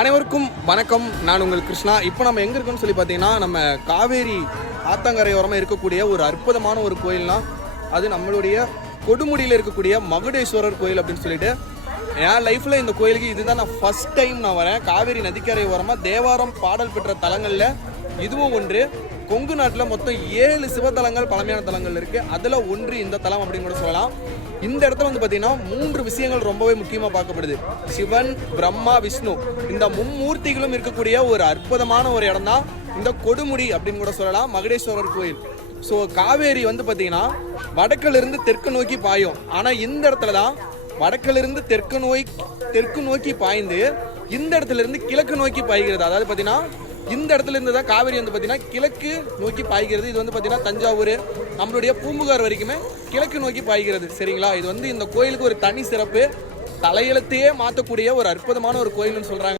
அனைவருக்கும் வணக்கம். நான் உங்கள் கிருஷ்ணா. இப்போ நம்ம எங்கே இருக்கோம்னு சொல்லி பார்த்தீங்கன்னா, நம்ம காவேரி ஆத்தங்கரையோரமாக இருக்கக்கூடிய ஒரு அற்புதமான ஒரு கோயில்னா அது நம்மளுடைய கொடுமுடியில் இருக்கக்கூடிய மகுடேஸ்வரர் கோயில் அப்படின்னு சொல்லிட்டு, என் லைஃப்பில் இந்த கோயிலுக்கு இதுதான் நான் ஃபஸ்ட் டைம் நான் வரேன். காவேரி நதிக்கரை ஓரமாக தேவாரம் பாடல் பெற்ற தலங்களில் இதுவும் ஒன்று. கொங்கு நாட்டில் மொத்தம் 7 சிவத்தலங்கள் பழமையான தலங்கள் இருக்குது. அதில் ஒன்று இந்த தலம் அப்படின்னு கூட சொல்லலாம். இந்த இடத்துல வந்து பார்த்தீங்கன்னா 3 விஷயங்கள் ரொம்பவே முக்கியமாக பார்க்கப்படுது. சிவன், பிரம்மா, விஷ்ணு இந்த மும்மூர்த்திகளும் இருக்கக்கூடிய ஒரு அற்புதமான ஒரு இடம் தான் இந்த கொடுமுடி அப்படின்னு கூட சொல்லலாம், மகுடேஸ்வரர் கோயில். ஸோ காவேரி வந்து பார்த்தீங்கன்னா வடக்கிலிருந்து தெற்கு நோக்கி பாயும். ஆனால் இந்த இடத்துல தான் வடக்கிலிருந்து தெற்கு நோக்கி பாய்ந்து இந்த இடத்துல இருந்து கிழக்கு நோக்கி பாய்கிறது. அதாவது பார்த்தீங்கன்னா இந்த இடத்துல இருந்து தான் காவேரி வந்து பார்த்தீங்கன்னா கிழக்கு நோக்கி பாய்கிறது. இது வந்து பார்த்தீங்கன்னா தஞ்சாவூர், நம்மளுடைய பூம்புகார் வரைக்குமே கிழக்கு நோக்கி பாய்கிறது. சரிங்களா? இது வந்து இந்த கோயிலுக்கு ஒரு தனி சிறப்பு, தலையெழுத்தையே மாற்றக்கூடிய ஒரு அற்புதமான ஒரு கோயில்னு சொல்கிறாங்க.